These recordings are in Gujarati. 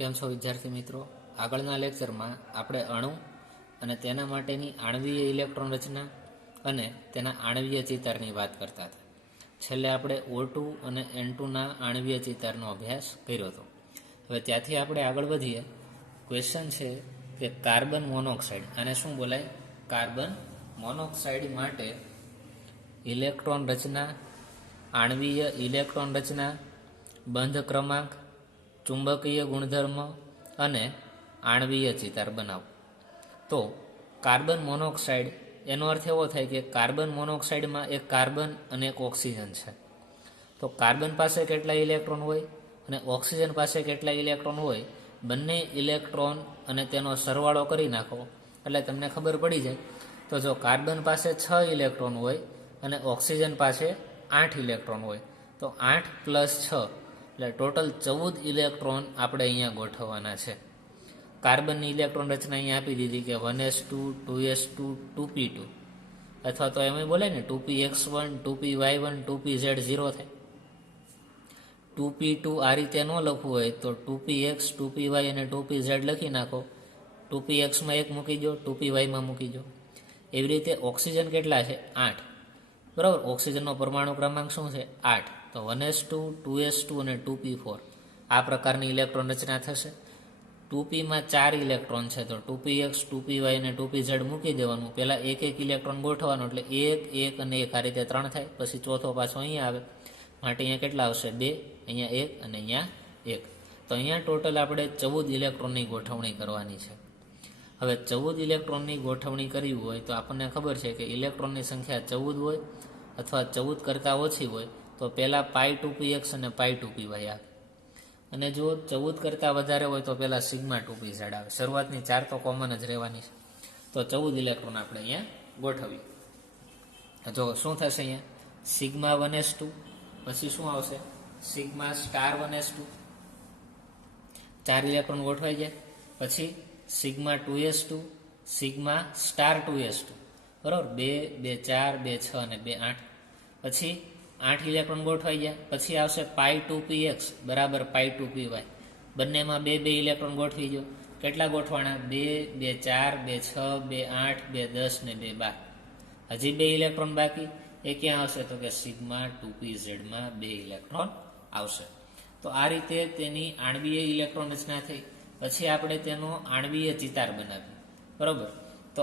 કેમ છો વિદ્યાર્થી મિત્રો? આગળના લેક્ચરમાં આપણે અણુ અને તેના માટેની આણ્વીય ઇલેક્ટ્રોન રચના અને તેના આણ્વીય ચિતારની વાત કરતા હતા. છેલ્લે આપણે O2 અને N2ના આણ્વીય ચિતારનો અભ્યાસ કર્યો હતો. હવે ત્યાંથી આપણે આગળ વધીએ. ક્વેશ્ચન છે કે કાર્બન મોનોક્સાઇડ, આને શું બોલાય? કાર્બન મોનોક્સાઇડ માટે ઇલેક્ટ્રોન રચના, આણ્વીય ઇલેક્ટ્રોન રચના, બંધ ક્રમાંક, ચુંબકીય ગુણધર્મ અને આણ્વીય ચિતાર બનાવો. તો કાર્બન મોનોક્સાઇડ, એનો અર્થ એવો થાય કે કાર્બન મોનોક્સાઇડમાં એક કાર્બન અને એક ઓક્સિજન છે. તો કાર્બન પાસે કેટલા ઇલેક્ટ્રોન હોય અને ઓક્સિજન પાસે કેટલા ઇલેક્ટ્રોન હોય, બંને ઇલેક્ટ્રોન અને તેનો સરવાળો કરી નાખો એટલે તમને ખબર પડી જાય. તો જો કાર્બન પાસે 6 ઇલેક્ટ્રોન હોય અને ઓક્સિજન પાસે 8 ઇલેક્ટ્રોન હોય, તો 8 + 6 એટલે ટોટલ 14 ઇલેક્ટ્રોન આપણે અહીંયા ગોઠવવાના છે. કાર્બનની ઇલેક્ટ્રોન રચના અહીંયા આપી દીધી કે 1s2 2s2 2p2, અથવા તો એમ બોલે ને 2px1 2py1 2pz0 થાય. 2p2 આ રીતે ન લખવું હોય તો 2px 2py અને 2pz લખી નાખો. 2pxમાં 1 મૂકી દો, 2pyમાં મૂકી દો. એવી રીતે ઓક્સિજન કેટલા છે? 8. બરાબર. ઓક્સિજનનો પરમાણુ ક્રમાંક શું છે? 8. તો 1s2 2s2 અને 2p4 આ પ્રકારની ઇલેક્ટ્રોન રચના થશે. 2pમાં 4 ઇલેક્ટ્રોન છે, તો 2px 2py અને 2pz મૂકી દેવાનું. પહેલાં એક ઇલેક્ટ્રોન ગોઠવવાનું, એટલે 1 1 અને 1 આ રીતે 3 થાય. પછી ચોથો પાછો અહીંયા આવે, માટે અહીંયા કેટલા આવશે? 2, અહીંયા 1 અને અહીંયા 1. તો અહીંયા ટોટલ આપણે 14 ઇલેક્ટ્રોનની ગોઠવણી કરવાની છે. હવે 14 ઇલેક્ટ્રોનની ગોઠવણી કરવી હોય તો આપણને ખબર છે કે ઇલેક્ટ્રોનની સંખ્યા 14 હોય અથવા 14 કરતાં ઓછી હોય તો પહેલાં π2px અને π2py આવે, અને જો 14 કરતાં વધારે હોય તો પહેલાં σ2pz આવે. શરૂઆતની 4 તો કોમન જ રહેવાની છે. તો 14 ઇલેક્ટ્રોન આપણે અહીંયા ગોઠવીએ. જો શું થશે? અહીંયા σ1s2, પછી શું આવશે? σ*1s2, 4 ઇલેક્ટ્રોન ગોઠવાઈ જાય. પછી σ2s2, σ*2s2, બરાબર. 2 2 4 2 6 અને 2 8. પછી 8 ઇલેક્ટ્રોન ગોઠવાઈ ગયા. પછી આવશે π2px બરાબર π2py. બંનેમાં 2 2 ઇલેક્ટ્રોન ગોઠવી દો. કેટલા ગોઠવાના? 2 2 4 2 6 2 8 2 10 ને 2 12. હજી 2 ઇલેક્ટ્રોન બાકી. એ ક્યાં આવશે? તો કે σ2pzમાં 2 ઇલેક્ટ્રોન આવશે. તો આ રીતે તેની આણ્વીય ઇલેક્ટ્રોન રચના થઈ. પછી આપણે તેનો આણ્વીય ચિતાર બનાવ્યો, બરાબર. તો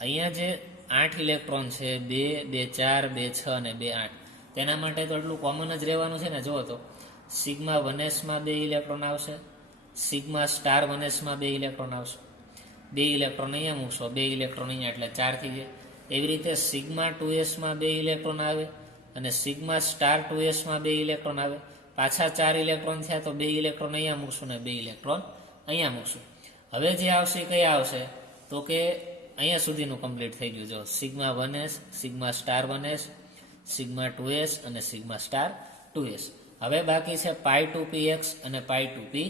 અહીંયા જે 8 ઇલેક્ટ્રોન છે, 2 2 4 2 6 અને 2 8, તેના માટે તો એટલું કોમન જ રહેવાનું છે ને. જુઓ તો σ1sમાં 2 ઇલેક્ટ્રોન આવશે, σ*1sમાં 2 ઇલેક્ટ્રોન આવશે. 2 ઇલેક્ટ્રોન અહીંયા મૂકશો, 2 ઇલેક્ટ્રોન અહીંયા, એટલે 4 થઈ જાય. એવી રીતે σ2sમાં 2 ઇલેક્ટ્રોન આવે અને σ*2sમાં 2 ઇલેક્ટ્રોન આવે. પાછા 4 ઇલેક્ટ્રોન થયા, તો 2 ઇલેક્ટ્રોન અહીંયા મૂકશું ને 2 ઇલેક્ટ્રોન અહીંયા મૂકશું. હવે જે આવશે કયા આવશે? તો કે અહીંયા સુધીનું કમ્પ્લીટ થઈ ગયું. જો σ1s, σ*1s, σ2s અને σ*2s. હવે બાકી છે π2px અને π2py.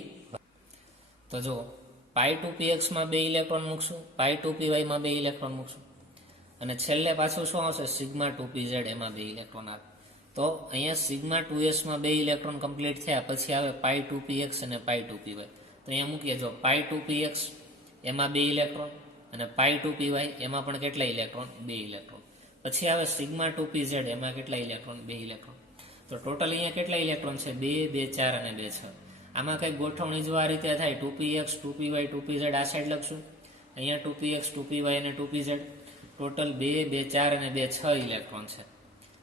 તો જો π2pxમાં 2 ઇલેક્ટ્રોન મૂકશું, π2pyમાં 2 ઇલેક્ટ્રોન મૂકશું, અને છેલ્લે પાછું શું આવશે? σ2pz, એમાં 2 ઇલેક્ટ્રોન આવે. તો અહીંયા σ2sમાં 2 ઇલેક્ટ્રોન કમ્પ્લીટ થયા. પછી આવે π2px અને π2py. તો અહીંયા મૂકીએ. જો π2px એમાં 2 ઇલેક્ટ્રોન અને π2py એમાં પણ કેટલા ઇલેક્ટ્રોન? 2 ઇલેક્ટ્રોન. પછી આવે σ2pz, એમાં કેટલા ઇલેક્ટ્રોન? 2 ઇલેક્ટ્રોન. તો ટોટલ અહીંયા કેટલા ઇલેક્ટ્રોન છે? 2 2 4 અને 2 6. આમાં કંઈક ગોઠવણી જો આ રીતે થાય, 2px 2py 2pz આ સાઈડ લખશું, અહીંયા 2px 2py અને 2pz. ટોટલ 2 2 4 અને 2 6 ઇલેક્ટ્રોન છે,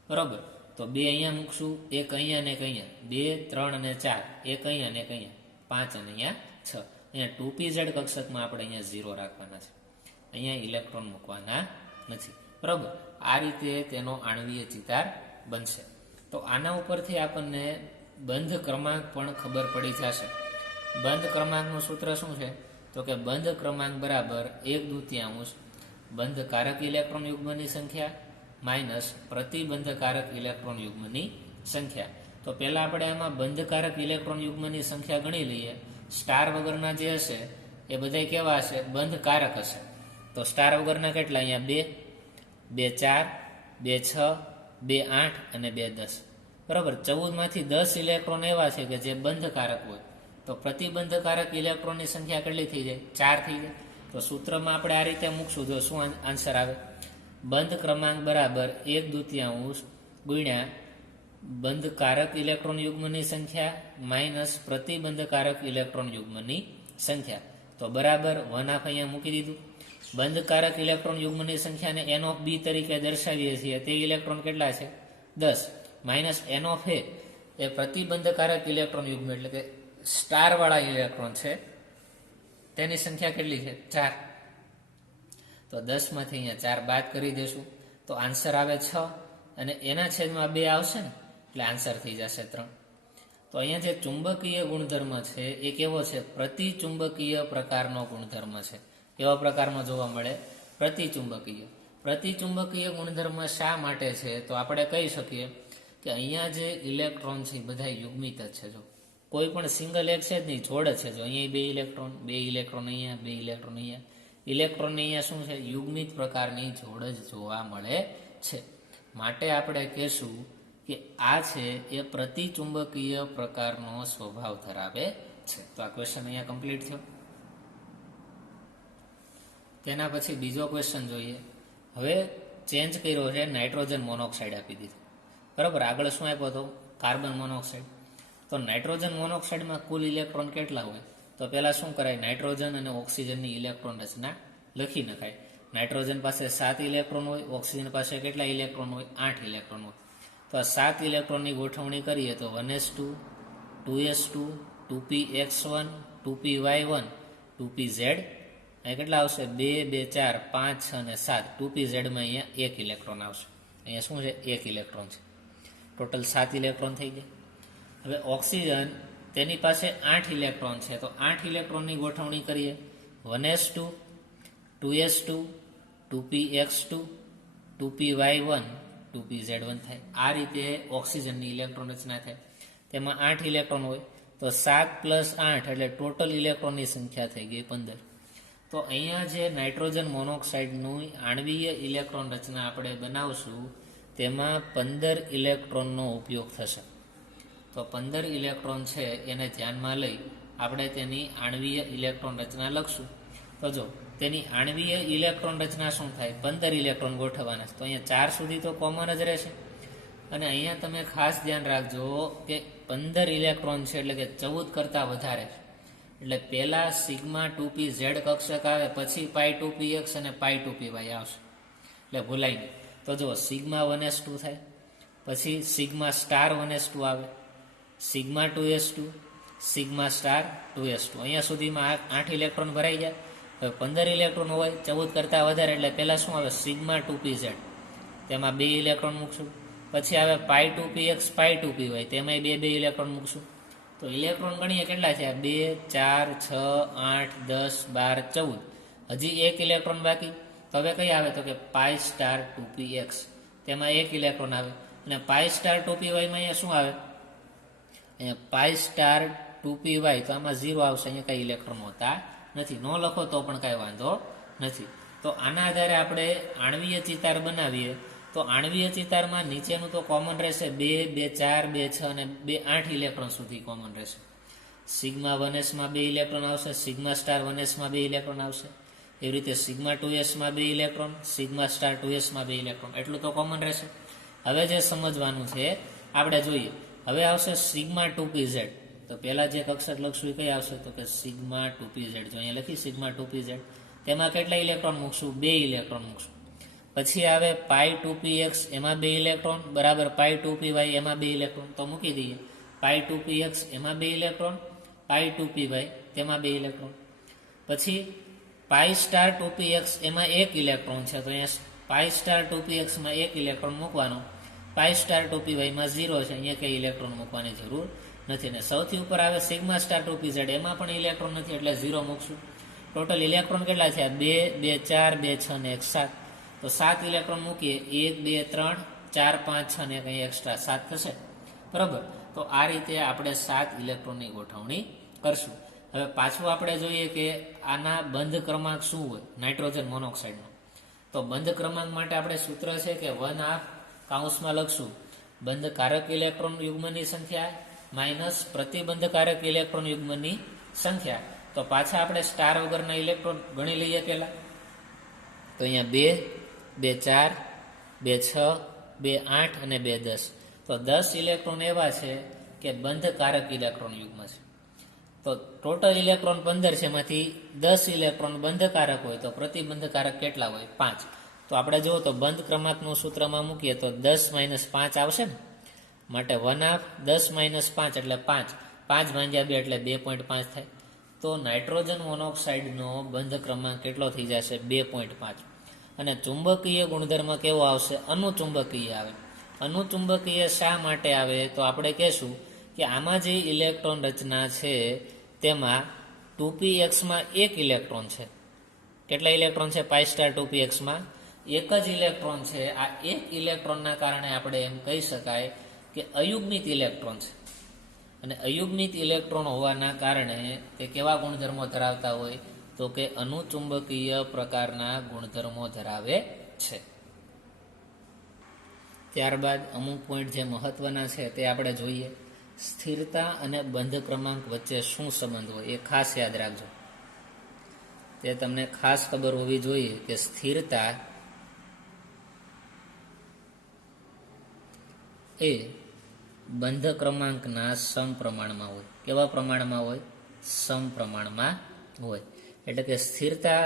બરાબર. તો 2 અહીંયા મૂકશું, 1 અહીંયા અને 1 અહીંયા, 2 3 અને 4, 1 અહીંયા અને 1 અહીંયા, 5 અને અહીંયા 6. અહીંયા 2pz કક્ષકમાં આપણે અહીંયા 0 રાખવાના છે, અહીંયા ઇલેક્ટ્રોન મૂકવાના નથી, બરાબર. આ રીતે તેનો આણ્વીય ચિતાર બનશે. તો આના ઉપરથી આપણને બંધ ક્રમાંક પણ ખબર પડી જશે. બંધ ક્રમાંકનું સૂત્ર શું છે? તો કે બંધ ક્રમાંક બરાબર 1/2 બંધકારક ઇલેક્ટ્રોન યુગ્મની સંખ્યા માઇનસ પ્રતિબંધકારક ઇલેક્ટ્રોન યુગ્મની સંખ્યા. તો પહેલાં આપણે આમાં બંધકારક ઇલેક્ટ્રોન યુગ્મની સંખ્યા ગણી લઈએ. સ્ટાર વગરના જે હશે એ બધા કેવા હશે? બંધકારક હશે. તો સ્ટાર વગરના કેટલા? અહીંયા 2 2 4 2 6 2 8 અને 2 10, બરાબર. 14માંથી 10 ઇલેક્ટ્રોન એવા છે કે જે બંધકારક હોય, તો પ્રતિબંધકારક ઇલેક્ટ્રોનની સંખ્યા કેટલી થઈ જાય? 4 થઈ જાય. તો સૂત્રમાં આપણે આ રીતે મૂકશું, જો શું આન્સર આવે? બંધ ક્રમાંક બરાબર 1/2 ગુણ્યા બંધકારક ઇલેક્ટ્રોન યુગ્મની સંખ્યા માઇનસ પ્રતિબંધકારક ઇલેક્ટ્રોન યુગ્મની સંખ્યા. તો બરાબર 1/2 અહીંયા મૂકી દીધું. બંધકારક ઇલેક્ટ્રોન યુગ્મની સંખ્યાને n ઓફ b તરીકે દર્શાવીએ છીએ. તે ઇલેક્ટ્રોન કેટલા છે? 10 માઇનસ n ઓફ a એ પ્રતિબંધકારક ઇલેક્ટ્રોન યુગ્મ એટલે કે સ્ટાર વાળા ઇલેક્ટ્રોન છે, તેની સંખ્યા કેટલી છે? 4. તો 10 માંથી અહીંયા 4 બાદ કરી દેશું તો આન્સર આવે 6 અને એના છેદમાં 2 આવશે ને એટલે આન્સર થઈ જશે 3. તો અહીંયા જે ચુંબકીય ગુણધર્મ છે એ કેવો છે? પ્રતિચુંબકીય પ્રકારનો ગુણધર્મ છે. કેવા પ્રકારમાં જોવા મળે? પ્રતિચુંબકીય. પ્રતિચુંબકીય ગુણધર્મ શા માટે છે? તો આપણે કહી શકીએ કે અહીંયા જે ઇલેક્ટ્રોન છે એ બધા યુગ્મિત જ છે. જો કોઈ પણ સિંગલ એક છે જ નહીં, જોડ છે. જો અહીંયા 2 ઇલેક્ટ્રોન, 2 ઇલેક્ટ્રોન અહીંયા, 2 ઇલેક્ટ્રોન અહીંયા. ઇલેક્ટ્રોનની અહીંયા શું છે? યુગ્મિત પ્રકારની જોડ જ જોવા મળે છે. માટે આપણે કહેશું કે આ છે એ પ્રતિચુંબકીય પ્રકારનો સ્વભાવ ધરાવે છે. તો આ ક્વેશ્ચન અહીંયા કમ્પ્લીટ થયો. તેના પછી બીજો ક્વેશ્ચન જોઈએ. હવે ચેન્જ કર્યો છે, નાઇટ્રોજન મોનોક્સાઇડ આપી દીધું. બરાબર, આગળ શું આપ્યો હતો? Carbon monoxide. તો નાઇટ્રોજન મોનોક્સાઇડમાં કુલ ઇલેક્ટ્રોન કેટલા હોય? તો પહેલા શું કરાય? નાઇટ્રોજન અને ઓક્સિજનની ઇલેક્ટ્રોન રચના લખી નખાય. નાઇટ્રોજન પાસે 7 ઇલેક્ટ્રોન હોય, ઓક્સિજન પાસે કેટલા ઇલેક્ટ્રોન હોય? 8 ઇલેક્ટ્રોન હોય. તો આ 7 ઇલેક્ટ્રોનની ગોઠવણી કરીએ તો 1s2, 2s2, 2px1, 2py1, 2pz. અહીંયા કેટલા આવશે? 2, 2, 4, 5, 6 અને 7. 2pz માં અહીંયા 1 ઇલેક્ટ્રોન આવશે. અહીંયા શું છે? 1 ઇલેક્ટ્રોન છે. ટોટલ 7 ઇલેક્ટ્રોન થઈ ગયા. હવે ઓક્સિજન, તેની પાસે 8 ઇલેક્ટ્રોન છે. તો 8 ઇલેક્ટ્રોનની ગોઠવણી કરીએ. 1s2, 2s2, 2px2, 2py1, 2pz1 થાય. આ રીતે ઓક્સિજનની ઇલેક્ટ્રોન રચના થાય. તેમાં 8 ઇલેક્ટ્રોન હોય તો 7 + 8 એટલે ટોટલ ઇલેક્ટ્રોનની સંખ્યા થઈ ગઈ 15. તો અહીંયા જે નાઇટ્રોજન મોનોક્સાઇડનું આણ્વીય ઇલેક્ટ્રોન રચના આપણે બનાવશું તેમાં 15 ઇલેક્ટ્રોનનો ઉપયોગ થશે. તો 15 ઇલેક્ટ્રોન છે એને ધ્યાનમાં લઈ આપણે તેની આણ્વીય ઇલેક્ટ્રોન રચના લખશું. તો જો તેની આણ્વીય ઇલેક્ટ્રોન રચના શું થાય? 15 ઇલેક્ટ્રોન ગોઠવવાના. તો અહીંયા 4 સુધી તો કોમન જ રહેશે. અને અહીંયા તમે ખાસ ધ્યાન રાખજો કે 15 ઇલેક્ટ્રોન છે એટલે કે 14 કરતાં વધારે છે. એટલે પહેલા સિગ્મા 2pz કક્ષક આવે, પછી π2px અને π2py આવશે. એટલે ભૂલાય નહીં. તો જો સિગ્મા 1s2 થાય, પછી સિગ્મા સ્ટાર 1s2 આવે, sigma 2s2, sigma star 2s2. અહીંયા સુધીમાં 8 ઇલેક્ટ્રોન ભરાઈ જાય. હવે 15 ઇલેક્ટ્રોન હોય, 14 કરતાં વધારે એટલે પહેલાં શું આવે? સિગ્મા 2pz, તેમાં 2 ઇલેક્ટ્રોન મૂકશું. પછી આવે π2px, π2py, તેમાં 2 ઇલેક્ટ્રોન મૂકશું. તો ઇલેક્ટ્રોન ગણીએ કેટલા થયા? 2, 4, 6, 8, 10, 12, 14. હજી 1 ઇલેક્ટ્રોન બાકી. તો હવે કઈ આવે? તો કે π*2px, તેમાં 1 ઇલેક્ટ્રોન આવે. અને π*2py માં અહીંયા શું આવે? અહીંયા π*2py, તો આમાં 0 આવશે. અહીંયા કઈ ઇલેક્ટ્રોન હોતા નથી. ન લખો તો પણ કાંઈ વાંધો નથી. તો આના આધારે આપણે આણ્વીય ચિતાર બનાવીએ. તો આણ્વીય ચિતારમાં નીચેનું તો કોમન રહેશે. 2, 2, 4, 2, 6 અને 2, 8 ઇલેક્ટ્રોન સુધી કોમન રહેશે. સિગ્મા 1s માં 2 ઇલેક્ટ્રોન આવશે, સિગ્મા સ્ટાર 1s માં 2 ઇલેક્ટ્રોન આવશે. એવી રીતે સિગ્મા 2s માં 2 ઇલેક્ટ્રોન, સિગ્મા સ્ટાર 2s માં 2 ઇલેક્ટ્રોન, એટલું તો કોમન રહેશે. હવે જે સમજવાનું છે આપણે જોઈએ. હવે આવશે સિગ્મા 2pz. તો પહેલા જે કક્ષક લખશું એ કઈ આવશે? તો કે સિગ્મા 2pz. જો અહીંયા લખી સિગ્મા 2pz, તેમાં કેટલા ઇલેક્ટ્રોન મૂકશું? 2 ઇલેક્ટ્રોન મૂકશું. પછી આવે π2px, એમાં 2 ઇલેક્ટ્રોન, બરાબર π2py, એમાં 2 ઇલેક્ટ્રોન. તો મૂકી દઈએ. π2px એમાં 2 ઇલેક્ટ્રોન, π2py તેમાં 2 ઇલેક્ટ્રોન. પછી π*2px એમાં 1 ઇલેક્ટ્રોન છે. તો અહીંયા π*2px માં 1 ઇલેક્ટ્રોન મૂકવાનો. π*2py માં 0 છે, અહીંયા કઈ ઇલેક્ટ્રોન મૂકવાની જરૂર નથી. ને સૌથી ઉપર આવે સિગ્મા સ્ટાર 2pz, એમાં પણ ઇલેક્ટ્રોન નથી એટલે 0 મૂકશું. ટોટલ ઇલેક્ટ્રોન કેટલા થયા? 2, 2, 4, 2, 6 અને 1 7. તો 7 ઇલેક્ટ્રોન મૂકીએ. 1, 2, 3, 4, 5, 6 અને કંઈ એક્સ્ટ્રા 7 થશે. બરાબર. તો આ રીતે આપણે 7 ઇલેક્ટ્રોનની ગોઠવણી કરશું. હવે પાછું આપણે જોઈએ કે આના બંધ ક્રમાંક શું હોય નાઇટ્રોજન મોનોક્સાઇડનો. તો બંધ ક્રમાંક માટે આપણે સૂત્ર છે કે 1/2 કૌંસમાં લખશું બંધકારક ઇલેક્ટ્રોન યુગ્મની સંખ્યા માઇનસ પ્રતિબંધકારક ઇલેક્ટ્રોન યુગ્મની સંખ્યા. તો પાછા આપણે સ્ટાર વગરના ઇલેક્ટ્રોન ગણી લઈએ પહેલા. તો અહીંયા 2, 2 4, 2 6, 2 8 અને 2 10. તો 10 ઇલેક્ટ્રોન એવા છે કે બંધકારક ઇલેક્ટ્રોન યુગ્મ છે. તો ટોટલ ઇલેક્ટ્રોન 15 છે, એમાંથી 10 ઇલેક્ટ્રોન બંધકારક હોય તો પ્રતિબંધકારક કેટલા હોય? 5. તો આપણે જુઓ તો બંધ ક્રમાંકનું સૂત્રમાં મૂકીએ તો 10 - 5 આવશે ને, માટે 1/2 10 - 5 એટલે 5. 5 ભાગ્યા 2 એટલે 2.5 થાય. તો નાઇટ્રોજન મોનોક્સાઇડનો બંધ ક્રમાંક કેટલો થઈ જશે? 2.5. અને ચુંબકીય ગુણધર્મ કેવો આવશે? અનુચુંબકીય આવે. અનુચુંબકીય શા માટે આવે? તો આપણે કહેશું કે આમાં જે ઇલેક્ટ્રોન રચના છે તેમાં 2pxમાં એક ઇલેક્ટ્રોન છે. કેટલા ઇલેક્ટ્રોન છે પાઈ સ્ટાર 2pxમાં? એક જ ઇલેક્ટ્રોન છે. આ એક ઇલેક્ટ્રોનના કારણે આપણે એમ કહી શકાય કે અયુગ્મિત ઇલેક્ટ્રોન છે. અને અયુગ્મિત ઇલેક્ટ્રોન હોવાના કારણે તે કેવા ગુણધર્મો ધરાવતા હોય? તો કે અનુચુંબકીય પ્રકારના ગુણધર્મો ધરાવે છે. ત્યારબાદ અમુક પોઈન્ટ જે મહત્વના છે તે આપણે જોઈએ. સ્થિરતા અને બંધ ક્રમાંક વચ્ચે શું સંબંધ હોય એ ખાસ યાદ રાખજો. તે તમને ખાસ ખબર હોવી જોઈએ કે સ્થિરતા એ બંધ ક્રમાંકના સમપ્રમાણમાં હોય. કેવા પ્રમાણમાં હોય? સમપ્રમાણમાં હોય. એટલે કે સ્થિરતા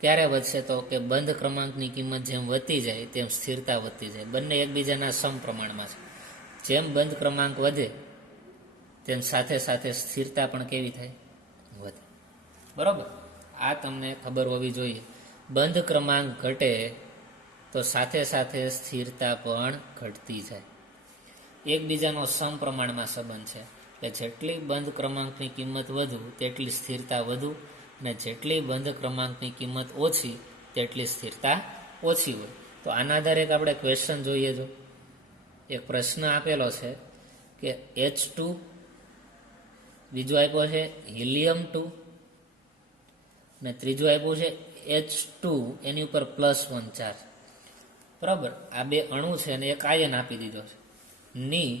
ક્યારે વધશે? તો કે બંધ ક્રમાંકની કિંમત જેમ વધતી જાય તેમ સ્થિરતા વધતી જાય. બંને એકબીજાના સમપ્રમાણમાં છે. જેમ બંધ ક્રમાંક વધે તેમ સાથે સાથે સ્થિરતા પણ કેવી થાય? વધે. બરોબર, આ તમને ખબર હોવી જોઈએ. બંધ ક્રમાંક ઘટે તો સાથે સાથે સ્થિરતા પણ ઘટતી જાય. એકબીજાનો સમપ્રમાણમાં સંબંધ છે. એટલે જેટલી બંધ ક્રમાંકની કિંમત વધુ તેટલી સ્થિરતા વધુ, અને જેટલી બંધ ક્રમાંકની કિંમત ઓછી તેટલી સ્થિરતા ઓછી હોય. તો આના આધારે આપણે ક્વેશ્ચન જોઈએ. જો એક પ્રશ્ન આપેલો છે કે H2, બીજો આપ્યો છે હિલિયમ 2, અને ત્રીજું આપ્યું છે H2, એની ઉપર +1 ચાર્જ. બરાબર, આ બે અણુ છે અને એક આયન આપી દીધો છે. ની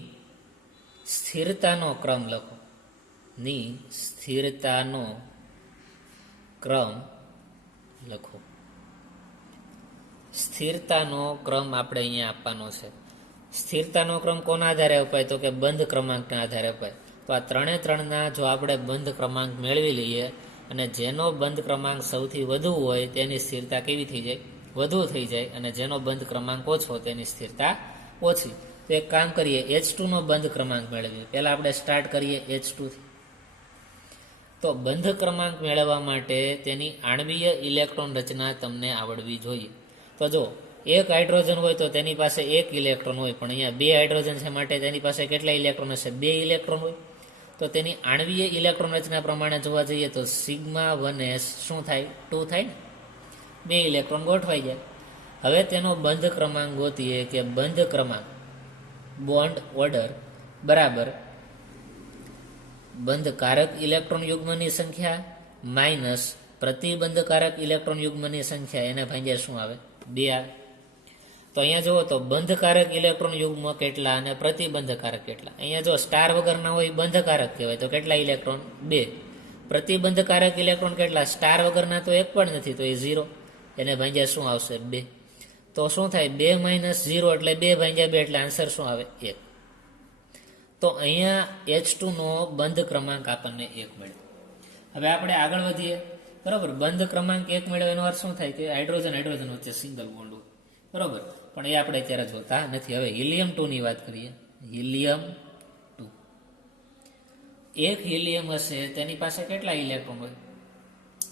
સ્થિરતાનો ક્રમ લખો. ની સ્થિરતાનો ક્રમ લખો. સ્થિરતાનો ક્રમ આપણે અહીંયા આપવાનો છે. સ્થિરતાનો ક્રમ કોના આધારે અપાય? તો કે બંધ ક્રમાંકના આધારે અપાય. તો આ ત્રણના જો આપણે બંધ ક્રમાંક મેળવી લઈએ અને જેનો બંધ ક્રમાંક સૌથી વધુ હોય તેની સ્થિરતા કેવી થઈ જાય? વધુ થઈ જાય. અને જેનો બંધ ક્રમાંક ઓછો તેની સ્થિરતા ઓછી. તો એક કામ કરીએ, H2 નો બંધ ક્રમાંક મેળવીએ. પહેલા આપણે સ્ટાર્ટ કરીએ H2 થી. તો બંધ ક્રમાંક મેળવવા માટે તેની આણ્વીય ઇલેક્ટ્રોન રચના તમને આવડવી જોઈએ. તો જો એક હાઇડ્રોજન હોય તો તેની પાસે એક ઇલેક્ટ્રોન હોય, પણ અહીંયા 2 હાઇડ્રોજન છે માટે તેની પાસે કેટલા ઇલેક્ટ્રોન હશે? 2 ઇલેક્ટ્રોન હોય. તો તેની આણ્વીય ઇલેક્ટ્રોન રચના પ્રમાણે જોવા જઈએ તો σ1s શું થાય? 2 થાય ને? 2 ઇલેક્ટ્રોન ગોઠવાઈ જાય. હવે તેનો બંધ ક્રમાંક ગોતીએ કે બંધ ક્રમાંક બોન્ડ ઓર્ડર બરાબર બંધકારક ઇલેક્ટ્રોન યુગ્મની સંખ્યા માઇનસ પ્રતિબંધકારક ઇલેક્ટ્રોન યુગ્મની સંખ્યા, એને ભાગ્યા શું આવે? 2 આવે. તો અહીંયા જુઓ તો બંધકારક ઇલેક્ટ્રોન યુગ્મ કેટલા અને પ્રતિબંધકારક કેટલા? અહીંયા જો સ્ટાર વગરના હોય બંધકારક કહેવાય, તો કેટલા ઇલેક્ટ્રોન? 2. પ્રતિબંધકારક ઇલેક્ટ્રોન કેટલા? સ્ટાર વગરના તો એક પણ નથી, તો એ 0. એને ભાગ્યા શું આવશે? 2. તો શું થાય? 2 - 0 એટલે 2 ભાગ્યા 2 એટલે આન્સર શું આવે? 1. તો અહીંયા H2 નો બંધ ક્રમાંક આપણને 1 મળ્યો. હવે આપણે આગળ વધીએ. બરોબર, બંધ ક્રમાંક 1 મળ્યો એનો અર્થ શું થાય? કે હાઇડ્રોજન વચ્ચે સિંગલ બોન્ડ હોય. બરોબર, પણ એ આપણે અત્યારે જોતા નથી. હવે હિલિયમ 2 ની વાત કરીએ. હિલિયમ 2, એક હિલિયમ હશે તેની પાસે કેટલા ઇલેક્ટ્રોન હોય?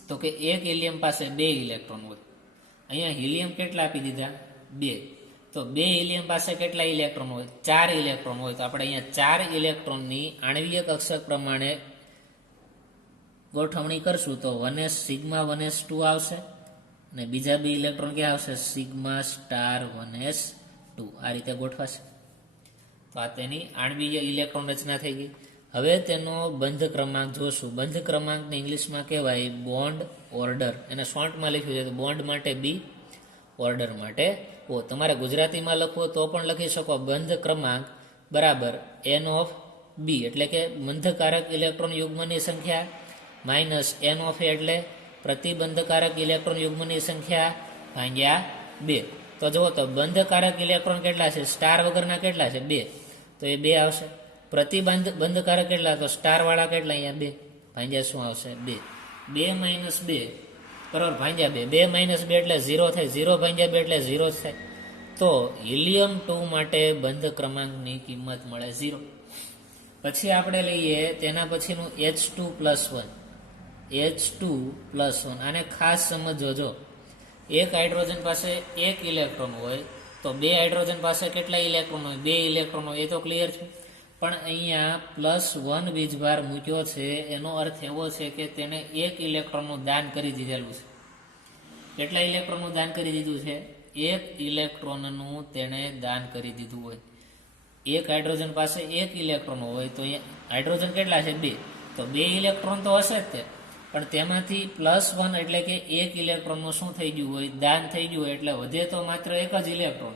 તો કે એક હિલિયમ પાસે 2 ઇલેક્ટ્રોન હોય. અહીંયા હિલિયમ કેટલા આપી દીધા? 2. તો 2 હિલિયમ પાસે કેટલા ઇલેક્ટ્રોન હોય? 4 ઇલેક્ટ્રોન હોય. તો આપણે અહીંયા 4 ઇલેક્ટ્રોનની આણ્વીય કક્ષક પ્રમાણે ગોઠવણી કરશું તો 1s σ1s2 આવશે, અને બીજા 2 ઇલેક્ટ્રોન ક્યાં આવશે? σ*1s2. આ રીતે ગોઠવાશે. તો આ તેની આણ્વીય ઇલેક્ટ્રોન રચના થઈ ગઈ. હવે તેનો બંધ ક્રમાંક જોશું. બંધ ક્રમાંકને ઇંગ્લિશમાં કહેવાય બોન્ડ ઓર્ડર. એને શોર્ટમાં લખ્યું છે તો બોન્ડ માટે બી, ઓર્ડર માટે ઓ. તમારે ગુજરાતીમાં લખવો તો પણ લખી શકો બંધ ક્રમાંક બરાબર n ઓફ બી એટલે કે બંધકારક ઇલેક્ટ્રોન યુગ્મની સંખ્યા માઇનસ એન ઓફ એ એટલે પ્રતિબંધકારક ઇલેક્ટ્રોન યુગ્મની સંખ્યા ભાગ્યા 2. તો જુઓ તો બંધકારક ઇલેક્ટ્રોન કેટલા છે? સ્ટાર વગરના કેટલા છે? 2. તો એ 2 આવશે. બંધકારક કેટલા? તો સ્ટાર વાળા કેટલા? અહીંયા 2 ભાગ્યા શું આવશે? 2. 2 માઇનસ 2 બરાબર ભાગ્યા 2. 2 માઇનસ 2 એટલે 0 થાય. 0 ભાગ્યા 2 એટલે 0 જ થાય. તો હિલિયમ 2 માટે બંધ ક્રમાંકની કિંમત મળે 0. પછી આપણે લઈએ તેના પછીનું H2+1. H2+1 આને ખાસ સમજો. જો એક હાઇડ્રોજન પાસે એક ઇલેક્ટ્રોન હોય તો બે હાઇડ્રોજન પાસે કેટલા ઇલેક્ટ્રોન હોય? 2 ઇલેક્ટ્રોન હોય. એ તો ક્લિયર છે. પણ અહીંયા +1 વીજભાર મૂક્યો છે એનો અર્થ એવો છે કે તેને એક ઇલેક્ટ્રોનનું દાન કરી દીધેલું છે. કેટલા ઇલેક્ટ્રોનનું દાન કરી દીધું છે? એક ઇલેક્ટ્રોનનું તેણે દાન કરી દીધું હોય. એક હાઇડ્રોજન પાસે એક ઇલેક્ટ્રોન હોય તો અહીંયા હાઇડ્રોજન કેટલા છે? 2. તો 2 ઇલેક્ટ્રોન તો હશે જ તે, પણ તેમાંથી +1 એટલે કે એક ઇલેક્ટ્રોનનું શું થઈ ગયું હોય? દાન થઈ ગયું હોય. એટલે વધે તો માત્ર એક જ ઇલેક્ટ્રોન.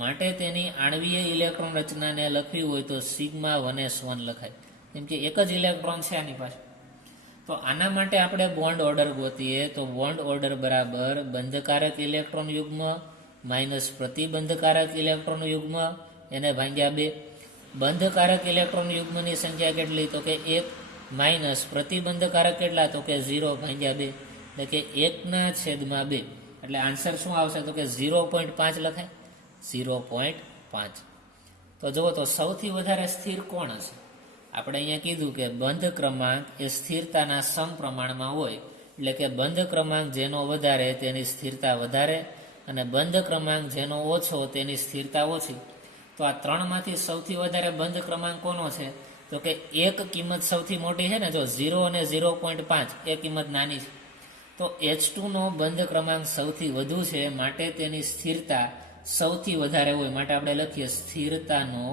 માટે તેની આણ્વીય ઇલેક્ટ્રોન રચનાને લખવી હોય તો σ1s1 લખાય, કેમ કે એક જ ઇલેક્ટ્રોન છે આની પાસે. તો આના માટે આપણે બોન્ડ ઓર્ડર ગોતીએ તો બોન્ડ ઓર્ડર બરાબર બંધકારક ઇલેક્ટ્રોન યુગ્મ માઇનસ પ્રતિબંધકારક ઇલેક્ટ્રોન યુગ્મ એને ભાગ્યા 2. બંધકારક ઇલેક્ટ્રોન યુગ્મની સંખ્યા કેટલી? તો કે 1 માઇનસ પ્રતિબંધકારક કેટલા? તો કે 0 ભાગ્યા 2 એટલે કે 1/2. એટલે આન્સર શું આવશે? તો કે 0.5 લખાય. 0.5. તો જુઓ તો સૌથી વધારે સ્થિર કોણ હશે? આપણે અહીંયા કીધું કે બંધ ક્રમાંક એ સ્થિરતાના સમપ્રમાણમાં હોય. એટલે કે બંધ ક્રમાંક જેનો વધારે તેની સ્થિરતા વધારે અને બંધ ક્રમાંક જેનો ઓછો તેની સ્થિરતા ઓછી. તો આ ત્રણમાંથી સૌથી વધારે બંધ ક્રમાંક કોનો છે? તો કે એક કિંમત સૌથી મોટી છે ને, જો 0 અને 0.5 એ કિંમત નાની છે. તો H2નો બંધ ક્રમાંક સૌથી વધુ છે માટે તેની સ્થિરતા સૌથી વધારે હોય. માટે આપણે લખીએ સ્થિરતાનો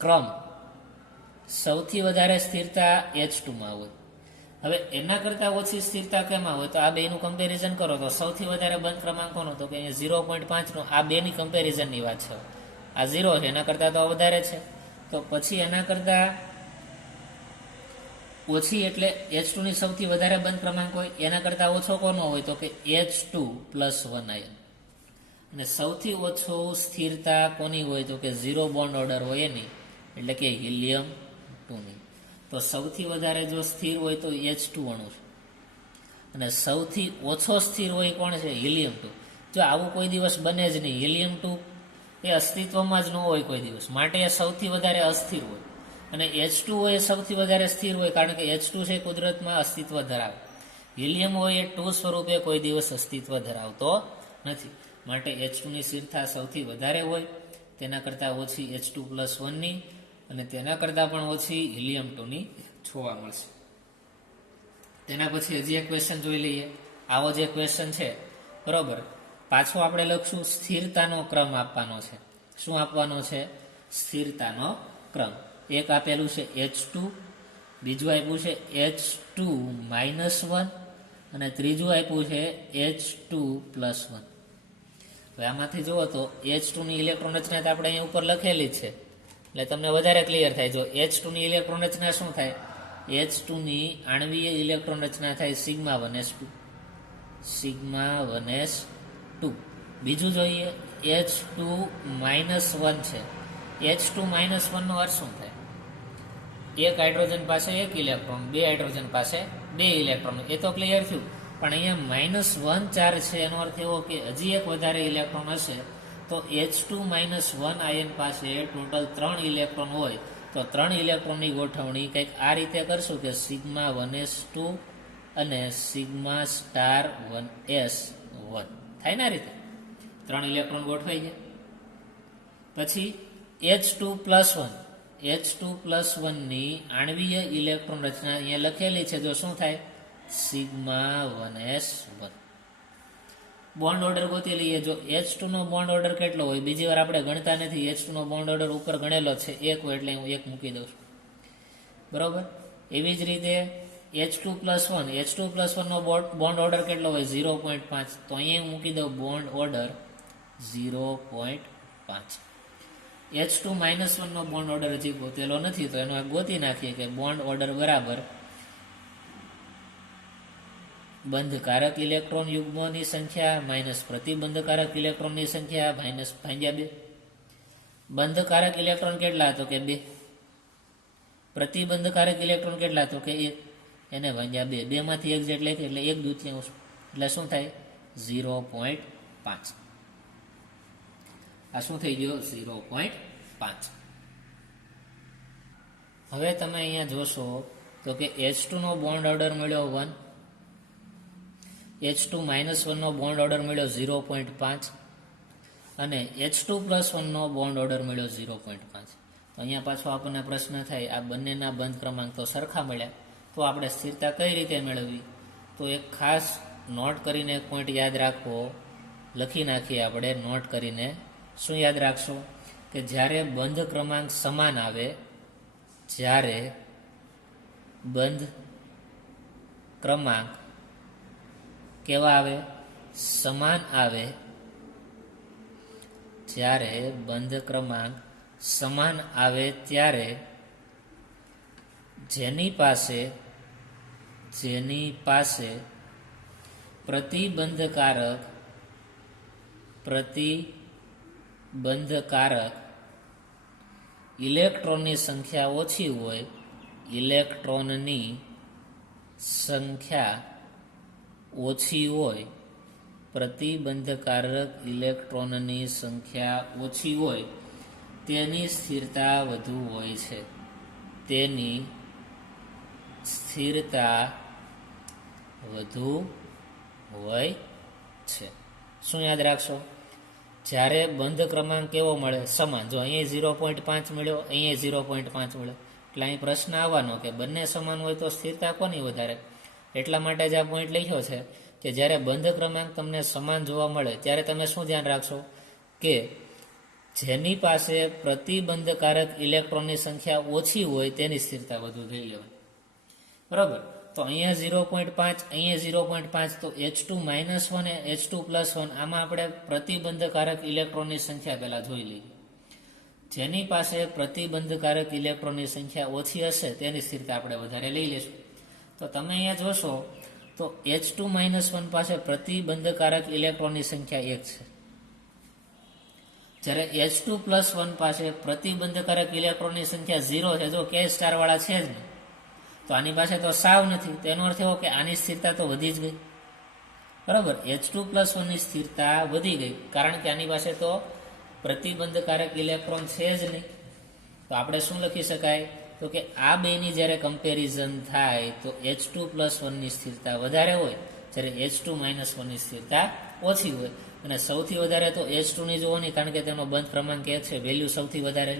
ક્રમ સૌથી વધારે સ્થિરતા H2માં હોય. હવે એના કરતા ઓછી સ્થિરતા કેમાં હોય? તો આ બેનું કમ્પેરિઝન કરો તો સૌથી વધારે બંધ ક્રમાંક કોનો? તો કે 0.5 નો. આ બેની કમ્પેરિઝનની વાત છે. આ 0 છે, એના કરતા તો વધારે છે. તો પછી એના કરતા ઓછી એટલે H2ની સૌથી વધારે બંધ ક્રમાંક હોય. એના કરતા ઓછો કોનો હોય? તો કે H2+1 આયન. અને સૌથી ઓછો સ્થિરતા કોની હોય? તો કે 0 બોન્ડ ઓર્ડર હોય એની, એટલે કે હિલિયમ 2ની. તો સૌથી વધારે જો સ્થિર હોય તો H2 અણુ છે અને સૌથી ઓછો સ્થિર હોય કોણ છે? હિલિયમ 2. જો આવું કોઈ દિવસ બને જ નહીં. હિલિયમ 2 એ અસ્તિત્વમાં જ ન હોય કોઈ દિવસ. માટે એ સૌથી વધારે અસ્થિર હોય અને H2 હોય એ સૌથી વધારે સ્થિર હોય, કારણ કે H2 છે કુદરતમાં અસ્તિત્વ ધરાવે. હિલિયમ હોય એ 2 સ્વરૂપે કોઈ દિવસ અસ્તિત્વ ધરાવતો નથી. માટે H2ની સ્થિરતા સૌથી વધારે હોય, તેના કરતાં ઓછી H2+1ની અને તેના કરતાં પણ ઓછી હિલિયમ 2ની જોવા મળશે. તેના પછી હજી એક ક્વેશ્ચન જોઈ લઈએ. આવો જે ક્વેશ્ચન છે બરોબર, પાછો આપણે લખશું સ્થિરતાનો ક્રમ આપવાનો છે. શું આપવાનો છે? સ્થિરતાનો ક્રમ. એક આપેલું છે H2, બીજું આપ્યું છે H2-1 અને ત્રીજું આપ્યું છે H2+1. હવે આમાંથી જુઓ તો H2ની ઇલેક્ટ્રોન રચના તો આપણે અહીંયા ઉપર લખેલી જ છે, એટલે તમને વધારે ક્લિયર થાય. જો H2ની ઇલેક્ટ્રોન રચના શું થાય? H2ની આણ્વીય ઇલેક્ટ્રોન રચના થાય σ1s2. σ1s2. બીજું જોઈએ H2-1 છે. H2-1 નો અર્થ શું થાય? એક હાઇડ્રોજન પાસે એક ઇલેક્ટ્રોન, બે હાઇડ્રોજન પાસે 2 ઇલેક્ટ્રોન. એ તો ક્લિયર થયું. પણ અહીંયા -1 ચાર્જ છે, એનો અર્થ એવો કે હજી એક વધારે ઇલેક્ટ્રોન હશે. તો H2-1 આયન પાસે ટોટલ 3 ઇલેક્ટ્રોન હોય તો 3 ઇલેક્ટ્રોનની ગોઠવણી કંઈક આ રીતે કરશું કે σ1s2 અને σ*1s1 થાય ને આ રીતે 3 ઇલેક્ટ્રોન ગોઠવાઈ જાય. પછી H2+1ની આણ્વીય ઇલેક્ટ્રોન રચના અહીંયા લખેલી છે. જો શું થાય? σ1s1. બોન્ડ ઓર્ડર ગોતી લઈએ. જો H2નો બોન્ડ ઓર્ડર કેટલો હોય? બીજી વાર આપણે ગણતા નથી. H2નો બોન્ડ ઓર્ડર ઉપર ગણેલો છે 1 હોય એટલે હું 1 મૂકી દઉં છું. બરોબર. એવી જ રીતે H2+1નો બોન્ડ ઓર્ડર કેટલો હોય? 0.5. તો અહીંયા હું મૂકી દઉં બોન્ડ ઓર્ડર 0.5. H2-1 નો બોન્ડ ઓર્ડર હજી ગોતેલો નથી, તો એનો ગોતી નાખીએ કે બોન્ડ ઓર્ડર બરાબર બંધકારક ઇલેક્ટ્રોન યુગ્મોની સંખ્યા માઇનસ પ્રતિબંધકારક ઇલેક્ટ્રોનની સંખ્યા ભાગ્યા 2. બંધકારક ઇલેક્ટ્રોન કેટલા? તો કે 2. પ્રતિબંધકારક ઇલેક્ટ્રોન કેટલા? તો કે 1. એને ભાગ્યા 2. 2 માંથી 1 જેટલે એટલે 1/2, એટલે શું થાય? 0.5. આ શું થઈ ગયો? 0.5. હવે તમે અહીંયા જોશો તો કે H2 નો બોન્ડ ઓર્ડર મળ્યો 1, H2-1 નો બોન્ડ ઓર્ડર મળ્યો 0.5 અને H2+1 નો બોન્ડ ઓર્ડર મળ્યો 0.5. તો અહીંયા પાછો આપણને પ્રશ્ન થાય, આ બંનેના બંધ ક્રમાંક તો સરખા મળ્યા, તો આપણે સ્થિરતા કઈ રીતે મેળવવી? તો એક ખાસ નોટ કરીને એક પોઈન્ટ યાદ રાખવો, લખી નાખીએ આપણે નોટ કરીને. શું યાદ રાખશો? કે જ્યારે બંધ ક્રમાંક સમાન આવે, જ્યારે બંધ ક્રમાંક કેવા આવે? સમાન આવે. જ્યારે બંધ ક્રમાંક સમાન આવે ત્યારે જેની પાસે પ્રતિબંધકારક ઇલેક્ટ્રોનની સંખ્યા ઓછી હોય, પ્રતિબંધકારક ઇલેક્ટ્રોનની સંખ્યા ઓછી હોય તેની સ્થિરતા વધુ હોય છે. શું યાદ રાખશો? જ્યારે બંધ ક્રમાંક કેવો મળે? સમાન. જો અહીંયા 0.5 મળ્યો, અહીંયા 0.5 મળ્યો, એટલે અહીં પ્રશ્ન આવવાનો કે બંને સમાન હોય તો સ્થિરતા કોની વધારે? એટલા માટે જ આ પોઈન્ટ લખ્યો છે કે જ્યારે બંધ ક્રમાંક તમને સમાન જોવા મળે ત્યારે તમે શું ધ્યાન રાખશો? કે જેની પાસે પ્રતિબંધકારક ઇલેક્ટ્રોનની સંખ્યા ઓછી હોય તેની સ્થિરતા વધુ થઈ લેવાય. બરાબર? તો અહીંયા 0.5, અહીંયા 0.5, તો H2-1 અને H2+1 આમાં આપણે પ્રતિબંધકારક ઇલેક્ટ્રોનની સંખ્યા પહેલા જોઈ લઈએ. જેની પાસે પ્રતિબંધકારક ઇલેક્ટ્રોનની સંખ્યા ઓછી હશે તેની સ્થિરતા આપણે વધારે લઈ લઈશું. તો તમે અહીંયા જોશો તો H2-1 પાસે પ્રતિબંધકારક ઇલેક્ટ્રોનની સંખ્યા 1 છે, જ્યારે H2+1 પાસે પ્રતિબંધકારક ઇલેક્ટ્રોનની સંખ્યા 0 છે. જો K સ્ટાર વાળા છે જ નહીં, તો આની પાસે તો સાવ નથી. તેનો અર્થ એવો કે આની સ્થિરતા તો વધી જ ગઈ. બરાબર? H2+1 ની સ્થિરતા વધી ગઈ, કારણ કે આની પાસે તો પ્રતિબંધકારક ઇલેક્ટ્રોન છે જ નહીં. તો આપણે શું લખી શકાય? તો કે આ બેની જ્યારે કમ્પેરિઝન થાય તો H2+1 ની સ્થિરતા વધારે હોય, જ્યારે H2-1 ની સ્થિરતા ઓછી હોય. અને સૌથી વધારે તો H2 ની જોવાની, કારણ કે તેનો બંધ ક્રમાંક 1 છે, વેલ્યુ સૌથી વધારે,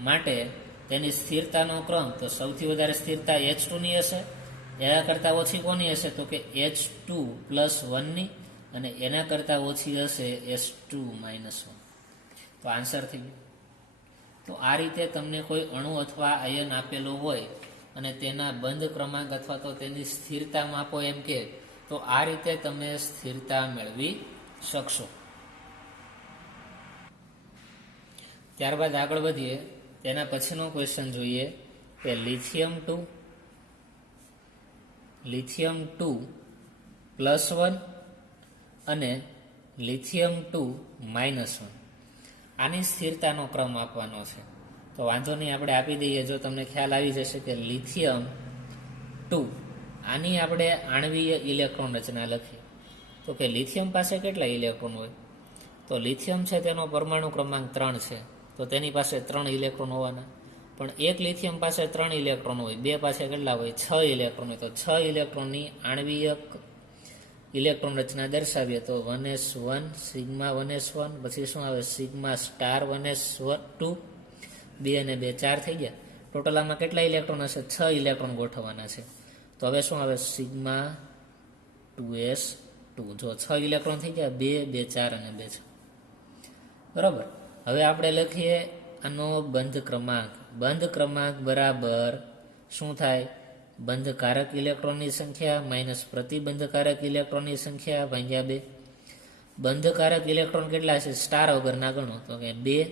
માટે તેની સ્થિરતાનો ક્રમ તો સૌથી વધારે સ્થિરતા H2 ની હશે. એના કરતાં ઓછી કોની હશે? તો કે H2+1 ની, અને એના કરતાં ઓછી હશે H2-1. તો આન્સર થઈ ગયો. તો આ રીતે તમને કોઈ અણુ અથવા આયન આપેલો હોય અને તેના બંધ ક્રમાંક અથવા તો તેની સ્થિરતા માપો એમ કે, તો આ રીતે તમે સ્થિરતા મેળવી શકશો. ત્યારબાદ આગળ વધીએ. તેના પછીનો ક્વેશ્ચન જોઈએ કે લિથિયમ-2+1 અને લિથિયમ-2-1 આની સ્થિરતાનો ક્રમ આપવાનો છે. તો વાંધો નહીં, આપણે આપી દઈએ. જો તમને ખ્યાલ આવી જશે કે લિથિયમ-2 આની આપણે આણ્વીય ઇલેક્ટ્રોન રચના લખીએ તો કે લિથિયમ પાસે કેટલા ઇલેક્ટ્રોન હોય? તો લિથિયમ છે તેનો પરમાણુ ક્રમાંક 3 છે, તો તેની પાસે 3 ઇલેક્ટ્રોન હોવાના. પણ એક લિથિયમ પાસે 3 ઇલેક્ટ્રોન હોય, બે પાસે કેટલા હોય? 6 ઇલેક્ટ્રોન હોય. તો 6 ઇલેક્ટ્રોનની આણ્વીય ઇલેક્ટ્રોન રચના દર્શાવીએ તો 1s1 સિગ્મા 1s1, પછી શું આવે? સિગ્મા સ્ટાર 1s2, 2 અને 2 4 થઈ ગયા. ટોટલ આમાં કેટલા ઇલેક્ટ્રોન હશે? 6 ઇલેક્ટ્રોન ગોઠવવાના છે. તો હવે શું આવે? Sigma 2s2. જો 6 ઇલેક્ટ્રોન થઈ ગયા, 2 2 4 અને 2 6. બરાબર? હવે આપણે લખીએ આનો બંધ ક્રમાંક. બંધ ક્રમાંક બરાબર શું થાય? બંધકારક ઇલેક્ટ્રોનની સંખ્યા માઇનસ પ્રતિબંધકારક ઇલેક્ટ્રોનની સંખ્યા ભાગ્યા 2. બંધકારક ઇલેક્ટ્રોન કેટલા છે? સ્ટાર વગરના ગણો તો કે 2,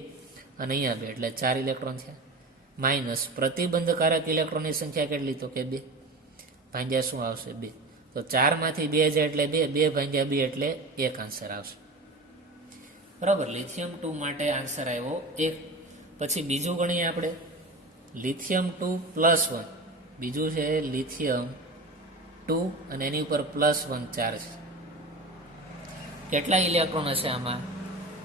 અને અહીંયા 2 એટલે 4 ઇલેક્ટ્રોન છે. માઇનસ પ્રતિબંધકારક ઇલેક્ટ્રોનની સંખ્યા કેટલી? તો કે 2 ભાગ્યા શું આવશે? 2. તો 4 માંથી 2 જાય એટલે 2, 2 ભાગ્યા 2 એટલે 1 આન્સર આવશે. બરાબર, લિથિયમ 2 માટે આન્સર આવ્યો 1. પછી બીજું ગણીએ આપણે, લિથિયમ 2+1. બીજું છે લિથિયમ 2 અને એની ઉપર +1 ચાર્જ. કેટલા ઇલેક્ટ્રોન હશે આમાં?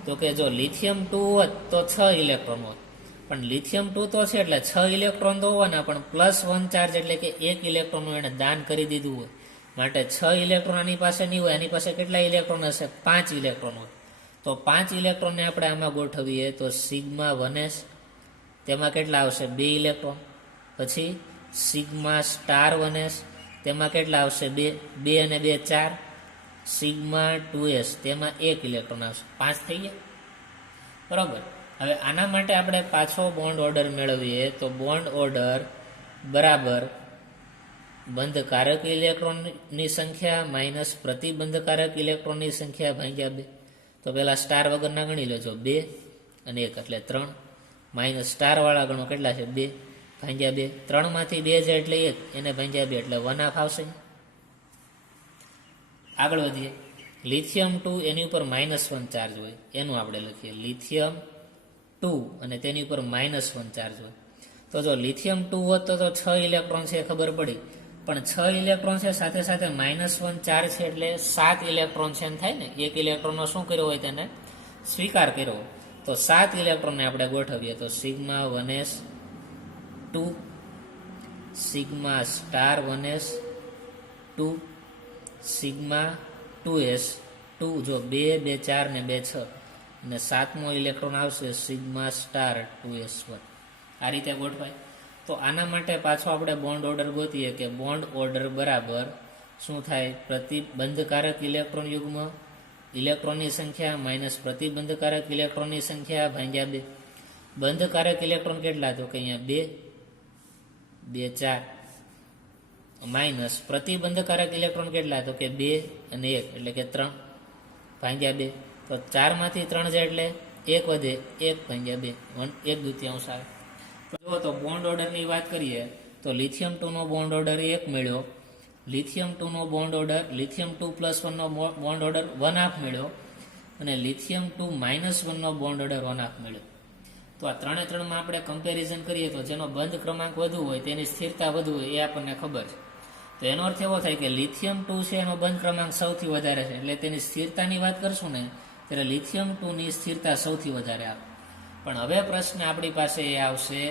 તો કે જો લિથિયમ 2 હોત તો 6 ઇલેક્ટ્રોન હોત, પણ લિથિયમ 2 તો છે એટલે 6 ઇલેક્ટ્રોન તો હોવાના, પણ +1 ચાર્જ એટલે કે 1 ઇલેક્ટ્રોનનું એને દાન કરી દીધું હોય, માટે 6 ઇલેક્ટ્રોન આની પાસે નહીં હોય. આની પાસે કેટલા ઇલેક્ટ્રોન હશે? 5 ઇલેક્ટ્રોન હોય. તો 5 ઇલેક્ટ્રોનને આપણે આમાં ગોઠવીએ તો સિગ્મા 1s, તેમાં કેટલા આવશે? 2 ઇલેક્ટ્રોન. પછી સિગ્મા સ્ટાર 1s, તેમાં કેટલા આવશે? 2. 2 અને 2 4. સિગ્મા 2s, તેમાં 1 ઇલેક્ટ્રોન આવશે. 5 થઈ ગયા. બરાબર. હવે આના માટે આપણે પાછો બોન્ડ ઓર્ડર મેળવીએ તો બોન્ડ ઓર્ડર બરાબર બંધકારક ઇલેક્ટ્રોનની સંખ્યા માઇનસ પ્રતિબંધકારક ઇલેક્ટ્રોનની સંખ્યા ભાગ્યા 2. તો પહેલા સ્ટાર વગરના ગણી લેજો, 2 અને 1 એટલે 3. માઇનસ સ્ટાર વાળા ગણો, કેટલા છે? 2 ભાગ્યા 2. 3 માંથી 2 જાય એટલે 1, એને ભાગ્યા 2 એટલે 1/2 આવશે. આગળ વધીએ, લિથિયમ 2 એની ઉપર -1 ચાર્જ હોય, એનું આપણે લખીએ લિથિયમ 2 અને તેની ઉપર -1 ચાર્જ હોય. તો જો લિથિયમ 2 હોત તો 6 ઇલેક્ટ્રોન છે ખબર પડી, પણ 6 ઇલેક્ટ્રોન છે સાથે સાથે -1 ચાર્જ છે એટલે 7 ઇલેક્ટ્રોન છે એમ થાય ને. 1 ઇલેક્ટ્રોનનો શું કર્યો હોય? તેને સ્વીકાર કર્યો. તો 7 ઇલેક્ટ્રોનને આપણે ગોઠવીએ તો sigma 1s 2, sigma star 1s 2, sigma 2s 2, જો 2 2 4 ને 2 6, અને 7મો ઇલેક્ટ્રોન આવશે સિગ્મા સ્ટાર 2s1. આ રીતે ગોઠવાય. તો આના માટે પાછો આપણે બોન્ડ ઓર્ડર ગોતીએ કે બોન્ડ ઓર્ડર બરાબર શું થાય? પ્રતિબંધકારક ઇલેક્ટ્રોન યુગ્મ ઇલેક્ટ્રોનની સંખ્યા માઇનસ પ્રતિબંધકારક ઇલેક્ટ્રોનની સંખ્યા ભાગ્યા 2. બંધકારક ઇલેક્ટ્રોન કેટલા? તો કે અહીંયા 2 2 4, માઇનસ પ્રતિબંધકારક ઇલેક્ટ્રોન કેટલા? તો કે 2 અને 1 એટલે કે 3 ભાગ્યા 2. તો 4 માંથી 3 જાય એટલે 1 વધે, 1 ભાગ્યા 2, 1/2 આવે. જો તો બોન્ડ ઓર્ડરની વાત કરીએ તો લિથિયમ 2 નો બોન્ડ ઓર્ડર 1 મળ્યો, લિથિયમ 2 નો બોન્ડ ઓર્ડર લિથિયમ 2+1 નો બોન્ડ ઓર્ડર 1/2 મળ્યો, અને લિથિયમ 2 -1 નો બોન્ડ ઓર્ડર 1/2 મળ્યો. તો આ 3 માં આપણે કમ્પેરિઝન કરીએ તો જેનો બંધ ક્રમાંક વધુ હોય તેની સ્થિરતા વધુ હોય એ આપણને ખબર છે. તો એનો અર્થ એવો થાય કે લિથિયમ 2 છે એનો બંધ ક્રમાંક સૌથી વધારે છે, એટલે તેની સ્થિરતાની વાત કરશું ને ત્યારે લિથિયમ 2 ની સ્થિરતા સૌથી વધારે આવે. પણ હવે પ્રશ્ન આપણી પાસે એ આવશે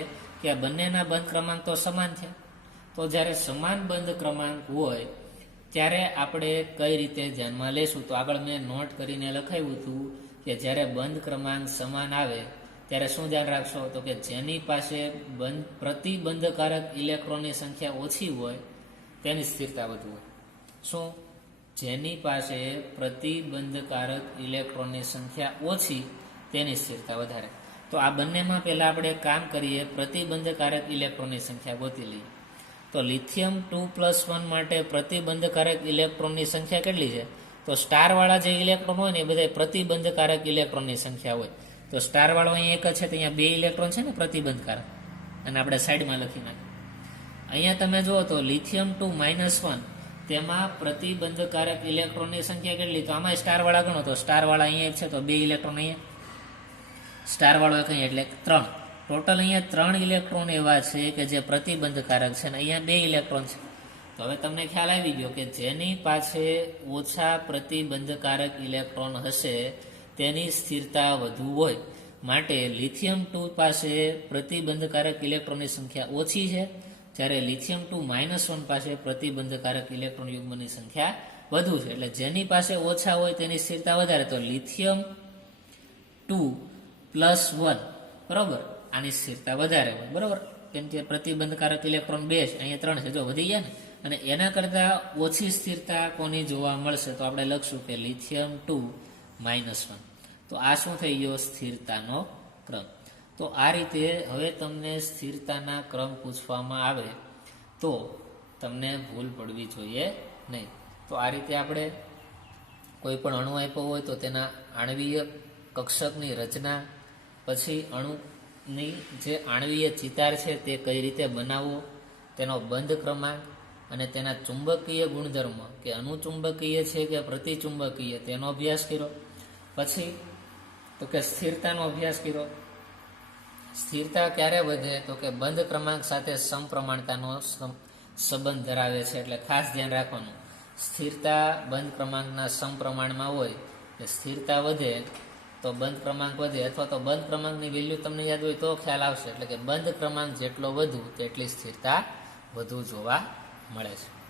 કે આ બંનેના બંધ ક્રમાંક તો સમાન છે. તો જ્યારે સમાન બંધ ક્રમાંક હોય ત્યારે આપણે કઈ રીતે ધ્યાનમાં લેશું? તો આગળ મેં નોટ કરીને લખાવ્યું હતું કે જ્યારે બંધ ક્રમાંક સમાન આવે ત્યારે શું ધ્યાન રાખશો? તો કે જેની પાસે પ્રતિબંધકારક ઇલેક્ટ્રોનની સંખ્યા ઓછી હોય તેની સ્થિરતા વધુ હોય. શું? જેની પાસે પ્રતિબંધકારક ઇલેક્ટ્રોનની સંખ્યા ઓછી તેની સ્થિરતા વધારે. તો આ બંનેમાં પહેલા આપણે કામ કરીએ, પ્રતિબંધકારક ઇલેક્ટ્રોનની સંખ્યા ગોતી લઈએ. તો લિથિયમ 2+1 માટે પ્રતિબંધકારક ઇલેક્ટ્રોનની સંખ્યા કેટલી છે? તો સ્ટાર વાળા જે ઇલેક્ટ્રોન હોય ને એ બધા પ્રતિબંધકારક ઇલેક્ટ્રોનની સંખ્યા હોય. તો સ્ટાર વાળો અહીંયા એક જ છે, તો અહીંયા 2 ઇલેક્ટ્રોન છે ને પ્રતિબંધકારક, અને આપણે સાઈડમાં લખી નાખીએ. અહીંયા તમે જુઓ તો લિથિયમ 2-1 તેમાં પ્રતિબંધકારક ઇલેક્ટ્રોનની સંખ્યા કેટલી? તો આમાં સ્ટાર વાળા ગણો તો સ્ટાર વાળા અહીંયા એક છે, તો 2 ઇલેક્ટ્રોન અહીંયા, સ્ટાર વાળો એક અહીંયા એટલે 3. ટોટલ અહીંયા 3 ઇલેક્ટ્રોન એવા છે કે જે પ્રતિબંધકારક છે, અને અહીંયા 2 ઇલેક્ટ્રોન છે. તો હવે તમને ખ્યાલ આવી ગયો કે જેની પાસે ઓછા પ્રતિબંધકારક ઇલેક્ટ્રોન હશે તેની સ્થિરતા વધુ હોય. માટે લિથિયમ 2 પાસે પ્રતિબંધકારક ઇલેક્ટ્રોનની સંખ્યા ઓછી છે, જ્યારે લિથિયમ 2-1 પાસે પ્રતિબંધકારક ઇલેક્ટ્રોન યુગ્મની સંખ્યા વધુ છે. એટલે જેની પાસે ઓછા હોય તેની સ્થિરતા વધારે. તો લિથિયમ 2+1 બરોબર, આની સ્થિરતા વધારે હોય બરોબર, કેમ કે પ્રતિબંધકારક ઇલેક્ટ્રોન 2 છે, અહીંયા 3 છે, જો વધી ગયા ને. અને એના કરતા ઓછી સ્થિરતા કોની જોવા મળશે? તો આપણે લખશું કે લિથિયમ 2-1. તો આ શું થઈ ગયો? સ્થિરતાનો ક્રમ. તો આ રીતે હવે તમને સ્થિરતાના ક્રમ પૂછવામાં આવે તો તમને ભૂલ પડવી જોઈએ નહીં. તો આ રીતે આપણે કોઈ પણ અણુ આપ્યો હોય તો તેના આણ્વીય કક્ષકની રચના, પછી અણુ ની જે આણ્વીય ચિતાર છે તે કઈ રીતે બનાવવો, તેનો બંધ ક્રમાંક અને તેના ચુંબકીય ગુણધર્મ કે અનુચુંબકીય છે કે પ્રતિચુંબકીય તેનો અભ્યાસ કર્યો. પછી તો કે સ્થિરતાનો અભ્યાસ કર્યો. સ્થિરતા ક્યારે વધે તો કે બંધ ક્રમાંક સાથે સમપ્રમાણતાનો સંબંધ ધરાવે છે. એટલે ખાસ ધ્યાન રાખવાનું, સ્થિરતા બંધ ક્રમાંકના સમપ્રમાણમાં હોય કે સ્થિરતા વધે તો બંધ ક્રમાંક વધે, અથવા તો બંધ ક્રમાંકની વેલ્યુ તમને યાદ હોય તો ખ્યાલ આવશે. એટલે કે બંધ ક્રમાંક જેટલો વધુ તેટલી સ્થિરતા વધુ જોવા મળે છે.